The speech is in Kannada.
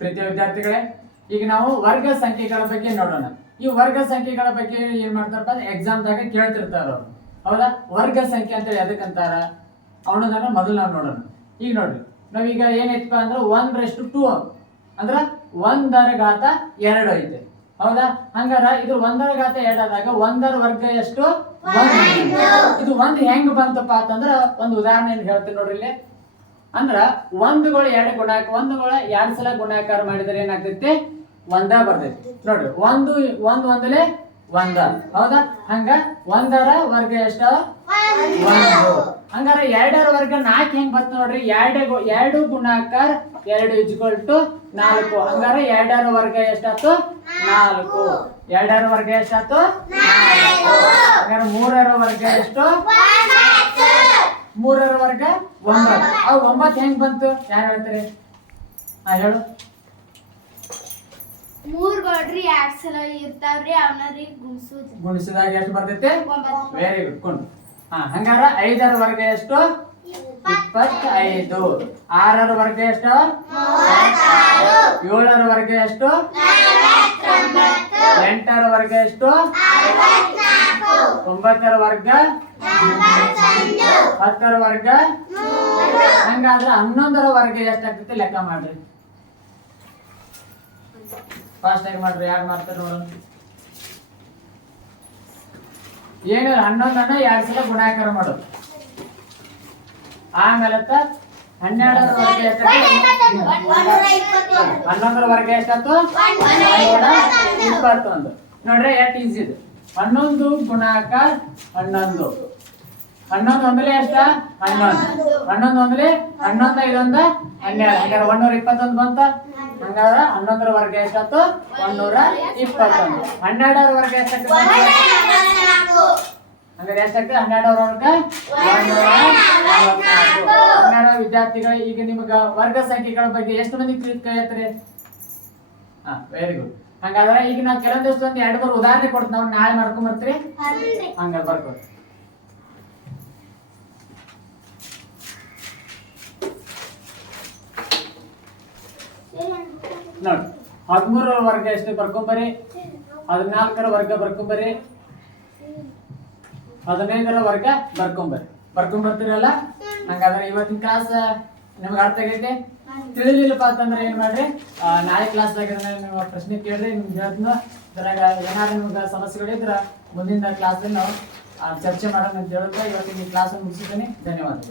ಪ್ರೀತಿಯ ವಿದ್ಯಾರ್ಥಿಗಳೇ, ಈಗ ನಾವು ವರ್ಗ ಸಂಖ್ಯೆಗಳ ಬಗ್ಗೆ ನೋಡೋಣ. ಈ ವರ್ಗ ಸಂಖ್ಯೆಗಳ ಬಗ್ಗೆ ಏನ್ ಮಾಡ್ತಾರಪ್ಪ, ಎಕ್ಸಾಮ್ದಾಗ ಕೇಳ್ತಿರ್ತಾರ ಅವ್ರು. ಹೌದಾ? ವರ್ಗ ಸಂಖ್ಯೆ ಅಂತ ಎದಕ್ಕಂತಾರ ಅವನದನ್ನ ಮೊದಲು ನಾವು ನೋಡೋಣ. ಈಗ ನೋಡ್ರಿ, ನಾವೀಗ ಏನೈತಪ್ಪ ಅಂದ್ರೆ 1:2 ಅಂದ್ರ 1/2 ಐತೆ. ಹೌದಾ? ಹಂಗಾರ ಇದು 1/2 ಆದಾಗ 1 ವರ್ಗ ಎಷ್ಟು? 1. ಇದು 1 ಹೆಂಗ್ ಬಂತಪ್ಪ ಅಂತಂದ್ರ ಒಂದು ಉದಾಹರಣೆ ಹೇಳ್ತೀನಿ ನೋಡ್ರಿ. ಇಲ್ಲಿ ಅಂದ್ರ 1ಗಳು 2 ಗುಣಾಕ 1ಗಳ 2 ಸಲ ಗುಣಾಕಾರ ಮಾಡಿದ್ರೆ ಏನಾಗ್ತೈತಿ? 1 ಬರ್ತೈತಿ. ನೋಡ್ರಿ, 1 1 1. ಹೌದಾ? ಹಂಗ 1ರ ವರ್ಗ ಎಷ್ಟ? 1. ಹಂಗಾರ 2ರ ವರ್ಗ 4 ಹೆಂಗ್ ಬಂತ ನೋಡ್ರಿ. 2 ಗುಣಾಕಾರ 2 = 4. ಹಂಗಾರ 2ರ ವರ್ಗ ಎಷ್ಟಾಯ್ತು? 4. 2ರ ವರ್ಗ ಎಷ್ಟಾಯ್ತು? 4. ಹಂಗಾರ 3ರ ವರ್ಗ ಎಷ್ಟು? 3ರ ವರ್ಗ 9. ಅವು 9 ಹೆಂಗ್ ಬಂತು? ಯಾರು ಹೇಳ್ತಾರೆ? ಹೇಳು. 3 ಗೋಡ್ರಿ 2 ಸಲ ಇರ್ತಾವ್ರಿ, ಅವನರಿ ಗುಣಿಸಿದಾಗ ಎಷ್ಟು ಬರ್ತೈತೆ? Very good. ಕೊಂಡು ಹಂಗಾರ 5ರ ವರ್ಗ ಎಷ್ಟು? 25. 6ರ ವರ್ಗ ಎಷ್ಟು? 7ರ ವರ್ಗ ಎಷ್ಟು? 8ರ ವರ್ಗ ಎಷ್ಟು? 9ರ ವರ್ಗ 10ರ ವರ್ಗ. ಹಂಗಾದ್ರೆ 11ರ ವರ್ಗ ಎಷ್ಟಾಗ್ತೈತಿ ಲೆಕ್ಕ ಮಾಡ್ರಿ. ಫಾಸ್ಟ್ ಆಗಿ ಮಾಡ್ರಿ. ಯಾರು ಮಾಡ್ತಾರೆ ನೋಡೋಣ. ಏನು 11ನ್ನ 2 ಸಲ ಗುಣಾಕಾರ ಮಾಡೋದು. ಆಮೇಲೆ 12ರ ವರ್ಗ ಎಷ್ಟಾಗ್ತದೆ? 11ರ ವರ್ಗ ಎಷ್ಟಾಯ್ತು? 121. ನೋಡ್ರಿ ಎಷ್ಟು ಈಸಿ ಇದೆ. 11 ಗುಣಾಕಾರ 11. 11 ಒಂದಲೇ ಎಷ್ಟ? 11. 11 ಒಂದಲೇ 11 5 12. ಹಂಗಾರೆ 121 ಬಂತ. ಹಂಗಾರ 11ರ ವರ್ಗ ಎಷ್ಟಾಯ್ತು? 121. 12ರ ವರ್ಗ ಎಷ್ಟಾಗ್ತದೆ? ಹಂಗಾರೆ ಎಷ್ಟಾಗ್ತದೆ? 12ರ ವರ್ಗ 144. ಹಂಗಾರ ವಿದ್ಯಾರ್ಥಿಗಳು, ಈಗ ನಿಮಗ ವರ್ಗ ಸಂಖ್ಯೆಗಳ ಬಗ್ಗೆ ಎಷ್ಟು ಮಂದಿ ಕೈ ಎತ್ತರಿ? Very good. ಹಂಗಾದ್ರೆ ಈಗ ನಾವು ಕೆಲವೊಂದಿಷ್ಟು 2-3 ಉದಾಹರಣೆ ಕೊಡ್ತೀವಿ. ನಾವು ನಾಳೆ ಮಾಡ್ಕೊಂಡ್ ಬರ್ತೀರಿ. ಹಂಗಾರೆ ಬರ್ಕೊಡಿ. ನೋಡಿ, 13ರ ವರ್ಗ ಎಷ್ಟು ಬರ್ಕೊಂಬರಿ. 14ರ ವರ್ಗ ಬರ್ಕೊಂಬರಿ. 15ರ ವರ್ಗ ಬರ್ಕೊಂಬರ್ತೀರಲ್ಲ. ಹಂಗಾದ್ರೆ ಇವತ್ತಿನ ಕ್ಲಾಸ್ ನಿಮ್ಗೆ ಅರ್ಥ ಆಗೈತೆ? ತಿಳಿಲಿಲ್ಲಪ್ಪ ಅಂತಂದ್ರೆ ಏನ್ ಮಾಡ್ರಿ, ನಾಳೆ ಕ್ಲಾಸ್ದಾಗ ನೀವು ಪ್ರಶ್ನೆ ಕೇಳ್ರಿ. ನಿಮ್ಗೆ ಹೇಳ್ತೀನಿ. ಇದ್ರಾಗ ಏನಾದ್ರು ನಿಮ್ಗೆ ಸಮಸ್ಯೆಗಳಿದ್ರ ಮುಂದಿನ ಕ್ಲಾಸ್ ನಾವು ಚರ್ಚೆ ಮಾಡೋಣ ಅಂತ ಹೇಳುತ್ತಾ ಇವತ್ತಿನ ಕ್ಲಾಸ್ ಮುಗಿಸಿದ್ದೀನಿ. ಧನ್ಯವಾದಗಳು.